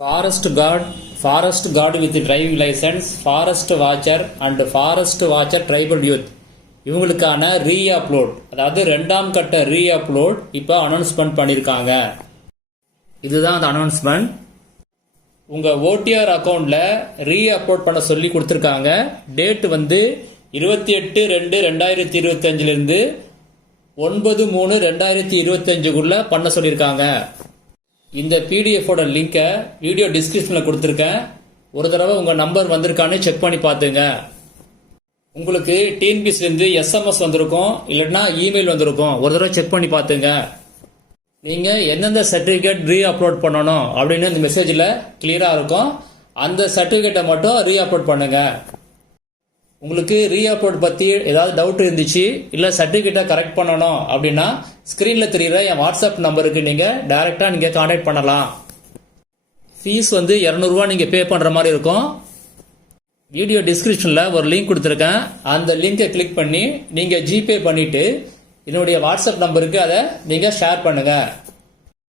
Forest guard with driving license, forest watcher and forest watcher tribal youth இவங்களுக்கான re-upload, அதாவது ரெண்டாம் கட்ட re-upload இப்போ அனௌன்ஸ்மெண்ட் பண்ணியிருக்காங்க. இதுதான் அந்த அனௌன்ஸ்மெண்ட். உங்கள் ஓடிஆர் அக்கௌண்ட்டில் ரீஅப்லோட் பண்ண சொல்லி கொடுத்துருக்காங்க. டேட் வந்து 28/2/2025 9/3/2025 பண்ண சொல்லியிருக்காங்க. இந்த பிடிஎஃபோட லிங்கை வீடியோ டிஸ்கிரிப்ஷனில் கொடுத்துருக்கேன். ஒரு தடவை உங்கள் நம்பர் வந்திருக்கான்னு செக் பண்ணி பார்த்துங்க. உங்களுக்கு டிஎன்பிசிலேருந்து எஸ்எம்எஸ் வந்திருக்கும், இல்லைன்னா இமெயில் வந்திருக்கும். ஒரு தடவை செக் பண்ணி பார்த்துங்க. நீங்கள் எந்தெந்த சர்டிஃபிகேட் ரீஅப்லோட் பண்ணணும் அப்படின்னு இந்த மெசேஜில் கிளியராக இருக்கும். அந்த சர்டிஃபிகேட்டை மட்டும் ரீஅப்லோட் பண்ணுங்கள். உங்களுக்கு ரீஅப்லோட் பற்றி ஏதாவது டவுட் இருந்துச்சு, இல்லை சர்டிஃபிகேட்டை கரெக்ட் பண்ணணும் அப்படின்னா ஸ்க்ரீனில் தெரிகிற என் வாட்ஸ்அப் நம்பருக்கு நீங்கள் டைரெக்டாக கான்டாக்ட் பண்ணலாம். ஃபீஸ் வந்து 200 நீங்கள் பே பண்ணுற மாதிரி இருக்கும். வீடியோ டிஸ்கிரிப்ஷனில் ஒரு லிங்க் கொடுத்துருக்கேன். அந்த லிங்கை கிளிக் பண்ணி நீங்கள் ஜிபே பண்ணிவிட்டு என்னுடைய வாட்ஸ்அப் நம்பருக்கு அதை நீங்கள் ஷேர் பண்ணுங்கள்.